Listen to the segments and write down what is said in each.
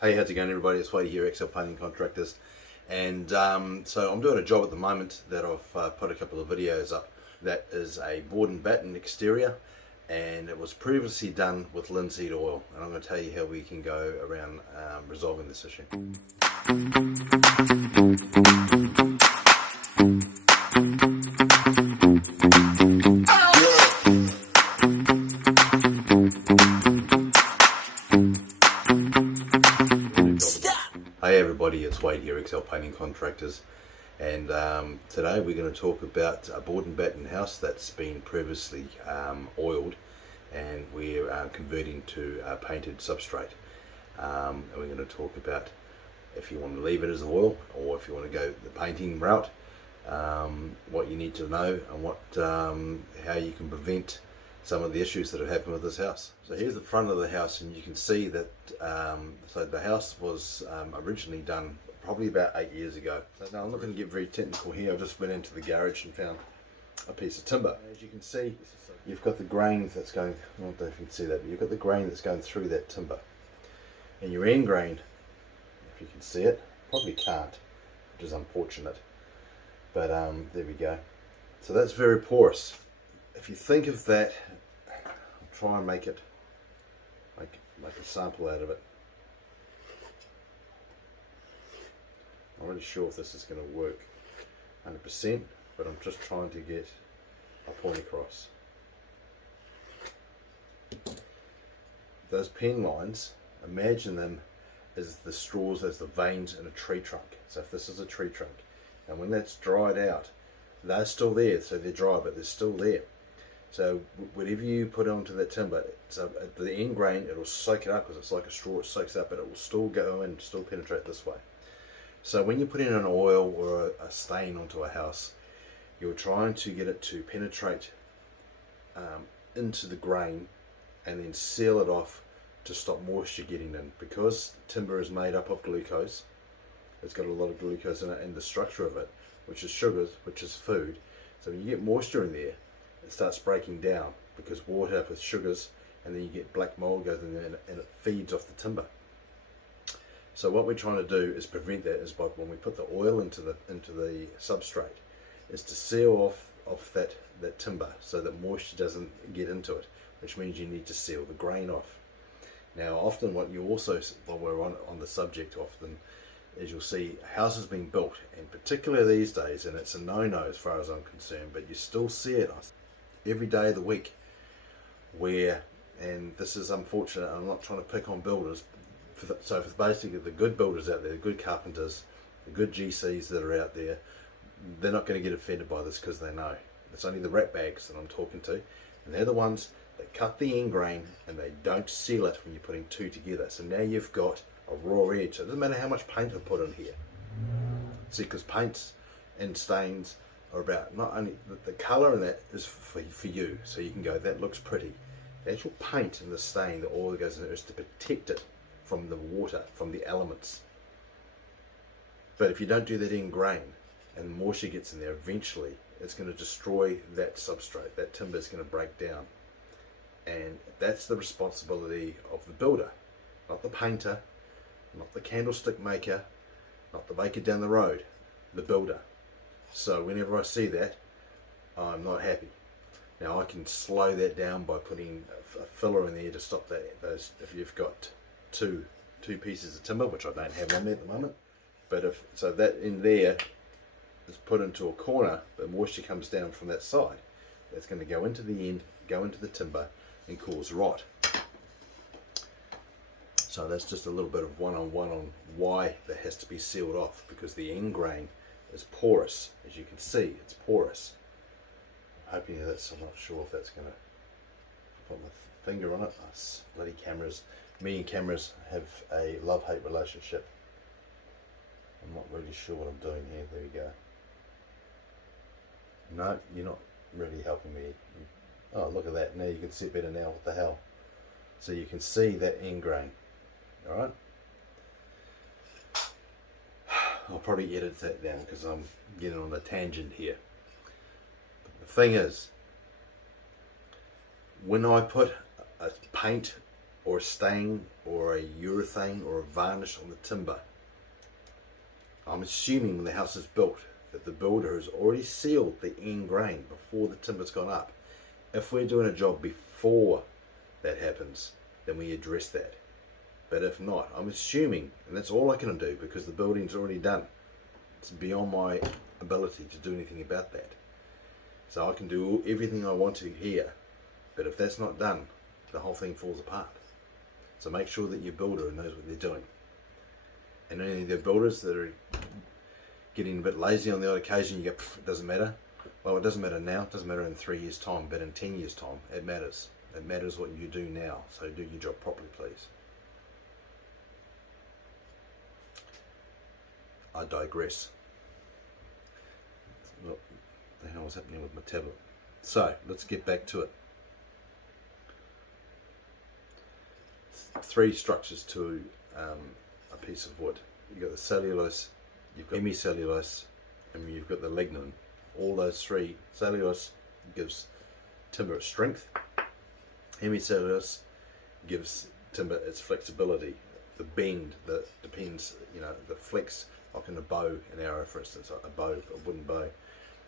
Hey, how's it going everybody? It's Wade here, XL Painting Contractors. And so I'm doing a job at the moment that I've put a couple of videos up. That is a board and batten exterior, and it was previously done with linseed oil. And I'm going to tell you how we can go around resolving this issue. Hey everybody, it's Wade here, XL Painting Contractors, and today we're going to talk about a board and batten house that's been previously oiled, and we're converting to a painted substrate. And we're going to talk about if you want to leave it as oil or if you want to go the painting route, what you need to know and what how you can prevent some of the issues that have happened with this house. So here's the front of the house, and you can see that so the house was originally done probably about 8 years ago. So now I'm not going to get very technical here. I just went into the garage and found a piece of timber. As you can see, you've got the grain that's going, I don't know if you can see that, but you've got the grain that's going through that timber. And your end grain, if you can see it, probably can't, which is unfortunate. But there we go. So that's very porous. If you think of that, I'll try and make a sample out of it. I'm not really sure if this is going to work 100%, but I'm just trying to get a point across. Those pen lines, imagine them as the straws, as the veins in a tree trunk. So if this is a tree trunk, and when that's dried out, they're still there, so they're dry, but they're still there. So whatever you put onto that timber, so at the end grain, it'll soak it up because it's like a straw, it soaks up, but it will still go in, still penetrate this way. So when you put in an oil or a stain onto a house, you're trying to get it to penetrate into the grain and then seal it off to stop moisture getting in. Because timber is made up of glucose, it's got a lot of glucose in it, and the structure of it, which is sugars, which is food. So when you get moisture in there, it starts breaking down because water with sugars, and then you get black mold goes in there and it feeds off the timber. So what we're trying to do is prevent that, is by when we put the oil into the substrate, is to seal off that timber so that moisture doesn't get into it, which means you need to seal the grain off. Now often what you also, while we're on the subject, often is you'll see houses being built, and particularly these days, and it's a no-no as far as I'm concerned, but you still see it every day of the week, where, and this is unfortunate, I'm not trying to pick on builders, so for basically the good builders out there, the good carpenters, the good GCs that are out there, they're not going to get offended by this because they know. It's only the rat bags that I'm talking to, and they're the ones that cut the end grain and they don't seal it when you're putting two together. So now you've got a raw edge. So it doesn't matter how much paint I put in here. See, because paints and stains are about, not only the colour, and that is for you, so you can go, that looks pretty. The actual paint and the stain, the oil that goes in there, is to protect it from the water, from the elements. But if you don't do that in grain and moisture gets in there, eventually it's going to destroy that substrate. That timber is going to break down, and that's the responsibility of the builder, not the painter, not the candlestick maker, not the baker down the road, the builder. So whenever I see that, I'm not happy. Now I can slow that down by putting a filler in there to stop that. Those, if you've got two pieces of timber, which I don't have on there at the moment, but if so, that in there is put into a corner, the moisture comes down from that side. That's going to go into the end, go into the timber, and cause rot. So that's just a little bit of one-on-one on why that has to be sealed off, because the end grain is porous. As you can see, it's porous. I'm hoping that's, I'm not sure if that's going to put my finger on it. Bloody cameras. Me and cameras have a love-hate relationship. I'm not really sure what I'm doing here. There we go. No, you're not really helping me. Oh, look at that. Now you can see it better now. What the hell? So you can see that end grain. Alright? I'll probably edit that down because I'm getting on a tangent here. But the thing is, when I put a paint or a stain or a urethane or a varnish on the timber. I'm assuming when the house is built that the builder has already sealed the end grain before the timber's gone up. If we're doing a job before that happens, then we address that. But if not, I'm assuming, and that's all I can do because the building's already done. It's beyond my ability to do anything about that. So I can do everything I want to here, but if that's not done, the whole thing falls apart. So make sure that your builder knows what they're doing. And any of the builders that are getting a bit lazy on the odd occasion, you go, it doesn't matter. Well, it doesn't matter now, it doesn't matter in 3 years' time, but in 10 years' time, it matters. It matters what you do now, so do your job properly, please. I digress. What the hell was happening with my tablet? So, let's get back to it. 3 structures to a piece of wood. You've got the cellulose, you've got hemicellulose, and you've got the lignin. All those 3, cellulose gives timber its strength, hemicellulose gives timber its flexibility, the bend that depends, the flex, like in a bow and arrow, for instance, a wooden bow,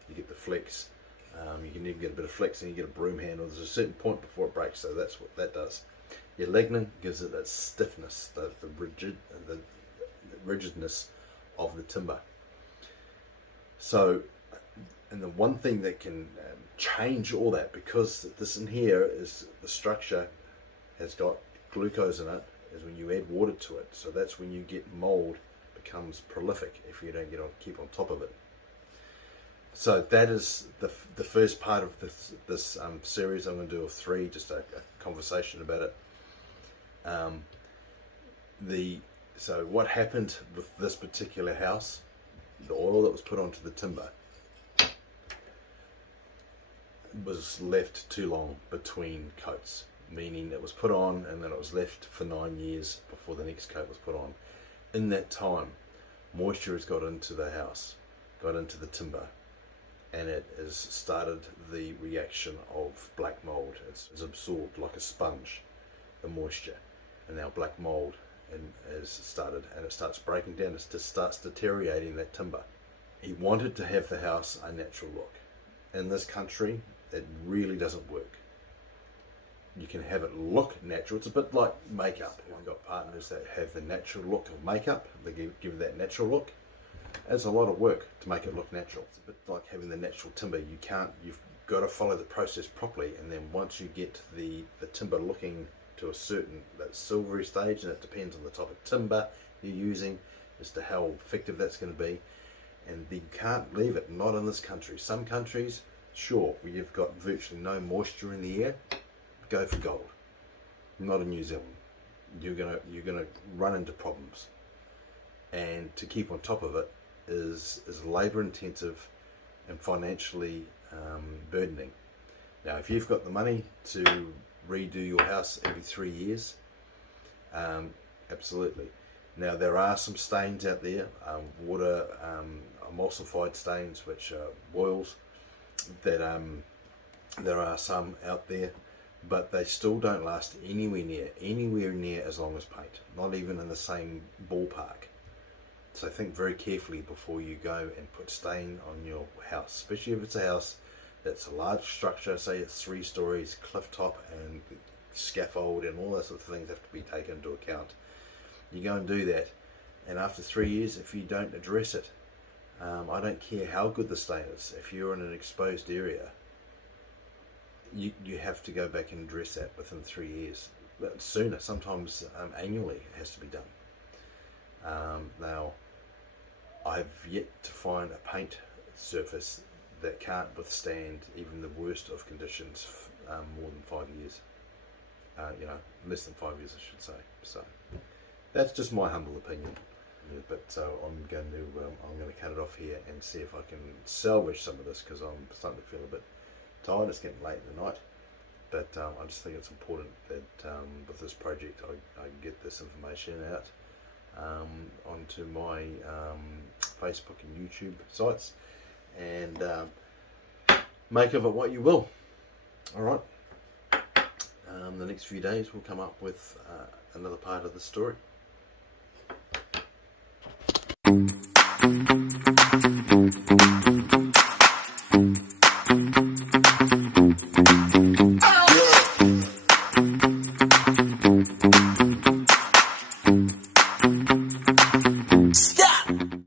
you get the flex, you can even get a bit of flex and you get a broom handle. There's a certain point before it breaks, so that's what that does. Your lignin gives it its stiffness, the rigidness of the timber. So, and the one thing that can change all that, because this in here is the structure has got glucose in it, is when you add water to it. So that's when you get mould becomes prolific if you don't keep on top of it. So that is the first part of this series. I'm going to do of 3, just a conversation about it. So what happened with this particular house, the oil that was put onto the timber was left too long between coats, meaning it was put on and then it was left for 9 years before the next coat was put on. In that time, moisture has got into the house, got into the timber, and it has started the reaction of black mould. It's absorbed like a sponge, the moisture, and now black mould has started, and it starts breaking down. It just starts deteriorating that timber. He wanted to have the house a natural look. In this country, it really doesn't work. You can have it look natural. It's a bit like makeup. I've got partners that have the natural look of makeup. They give that natural look. It's a lot of work to make it look natural. It's a bit like having the natural timber. You've got to follow the process properly, and then once you get the timber looking to a certain silvery stage, and it depends on the type of timber you're using as to how effective that's going to be, and you can't leave it. Not in this country. Some countries, sure, where you've got virtually no moisture in the air, go for gold. Not in New Zealand. You're gonna run into problems, and to keep on top of it is labour intensive and financially burdening. Now, if you've got the money to redo your house every 3 years, absolutely. Now, there are some stains out there, water emulsified stains, which are oils, that there are some out there, but they still don't last anywhere near as long as paint, not even in the same ballpark. So think very carefully before you go and put stain on your house, especially if it's a house that's a large structure, say it's 3 stories, cliff top and scaffold and all those sort of things have to be taken into account. You go and do that, and after 3 years, if you don't address it, I don't care how good the stain is, if you're in an exposed area, you have to go back and address that within 3 years. But sooner, sometimes annually it has to be done. Now, I've yet to find a paint surface that can't withstand even the worst of conditions more than 5 years. Less than 5 years, I should say. So that's just my humble opinion. Yeah, but I'm going to cut it off here and see if I can salvage some of this, because I'm starting to feel a bit tired. It's getting late in the night, but I just think it's important that with this project I get this information out onto my Facebook and YouTube sites, and make of it what you will. All right. the next few days we'll come up with another part of the story.